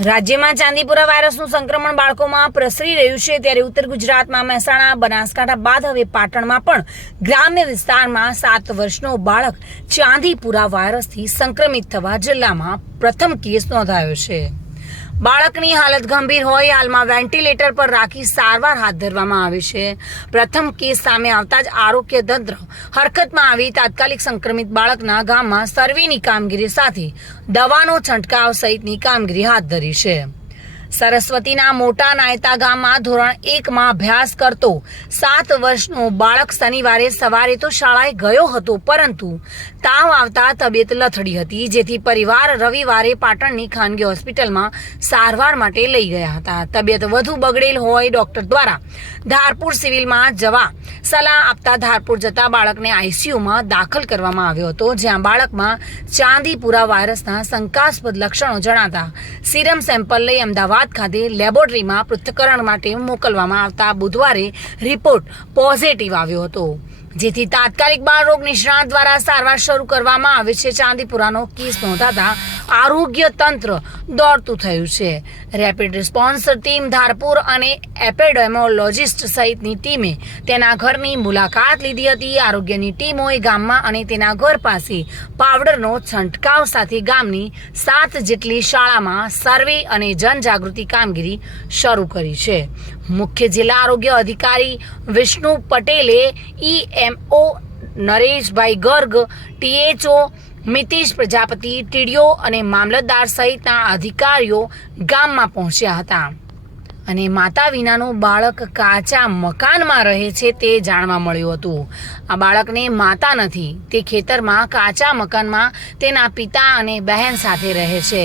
રાજ્યમાં ચાંદીપુરા વાયરસનું સંક્રમણ બાળકોમાં પ્રસરી રહ્યું છે ત્યારે ઉત્તર ગુજરાતમાં મહેસાણા, બનાસકાંઠા બાદ હવે પાટણમાં પણ ગ્રામ્ય વિસ્તારમાં સાત વર્ષનો બાળક ચાંદીપુરા વાયરસથી સંક્રમિત થવા જિલ્લામાં પ્રથમ કેસ નોંધાયો છે. બાળકની હાલત ગંભીર હોય હાલમાં વેન્ટિલેટર પર રાખી સારવાર હાથ ધરવામાં આવી છે. પ્રથમ કેસ સામે આવતા જ આરોગ્ય તંત્ર હરકતમાં આવી. તાત્કાલિક સંક્રમિત બાળકના ગામમાં સર્વેની કામગીરી સાથે દવાનો છંટકાવ સહિતની કામગીરી હાથ ધરી છે. સરસ્વતીના મોટા નાયતા ગામમાં ધોરણ એકમાં અભ્યાસ કરતો સાત વર્ષનો બાળક શનિવારે સવારે તો શાળાએ ગયો હતો, પરંતુ તાવ આવતા તબિયત લથડી હતી, જેથી પરિવાર રવિવારે પાટણની ખાનગી હોસ્પિટલમાં સારવાર માટે લઈ ગયા હતા. તબિયત વધુ બગડેલ હોય ડોક્ટર દ્વારા ધારપુર સિવિલમાં જવા સલાહ આપતા ધારપુર જતા બાળકને આઈસીયુમાં દાખલ કરવામાં આવ્યો હતો, જ્યાં બાળકમાં ચાંદીપુરા વાયરસના શંકાસ્પદ લક્ષણો જણાતા સિરમ સેમ્પલ લઈ અમદાવાદ ખાતે લેબોરેટરીમાં પૃથ્થકરણ માટે મોકલવામાં આવતા બુધવારે રિપોર્ટ પોઝિટિવ આવ્યો હતો. જેથી તાત્કાલિક બાળ રોગ નિષ્ણાત દ્વારા સારવાર શરૂ કરવામાં આવે છે. ચાંદીપુરાનો કેસ નોંધાતા આરોગ્ય તંત્ર દોડતું થયું છે. રેપિડ રિસ્પોન્સ ટીમ ધારપુર અને એપેડેમોલોજિસ્ટ સહિતની ટીમે તેના ઘરની મુલાકાત લીધી હતી. આરોગ્યની ટીમોએ ગામમાં અને તેના ઘર પાસે પાવડરનો છંટકાવ સાથે ગામની સાત જેટલી શાળામાં સર્વે અને જનજાગૃતિ કામગીરી શરૂ કરી છે. મુખ્ય જિલ્લા આરોગ્ય અધિકારી વિષ્ણુ પટેલે EMO Nareshbhai Garg THO Mitish Prajapati TDO અને મામલતદાર સહિતના અધિકારીઓ ગામમાં પહોંચ્યા હતા. અને માતા વિનાનું બાળક કાચા મકાનમાં રહે છે તે જાણવા મળ્યું હતું. આ બાળકને માતા નથી, તે ખેતરમાં કાચા મકાનમાં તેના પિતા અને બહેન સાથે રહે છે.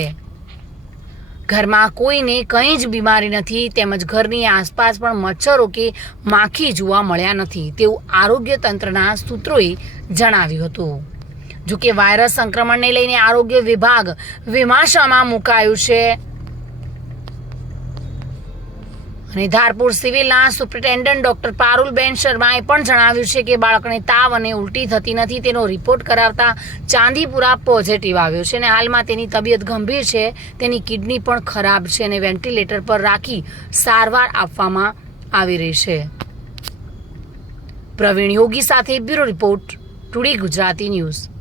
ઘરમાં કોઈને કંઈ જ બીમારી નથી, તેમજ ઘરની આસપાસ પણ મચ્છરો કે માખી જોવા મળ્યા નથી, તેવું આરોગ્ય તંત્રના સૂત્રોએ જણાવ્યું હતું. જોકે વાયરસ સંક્રમણને લઈને આરોગ્ય વિભાગ વિમાશામાં મુકાયું છે. અને ધારપુર સિવિલના સુપ્રિન્ટેન્ડન્ટ ડોક્ટર પારુલબેન શર્માએ પણ જણાવ્યું છે કે બાળકને તાવ અને ઉલટી થતી નથી, તેનો રિપોર્ટ કરાવતા ચાંદીપુરા પોઝિટિવ આવ્યો છે અને હાલમાં તેની તબિયત ગંભીર છે, તેની કિડની પણ ખરાબ છે અને વેન્ટિલેટર પર રાખી સારવાર આપવામાં આવી રહી છે. પ્રવીણ યોગી સાથે bureau report, today Gujarati news.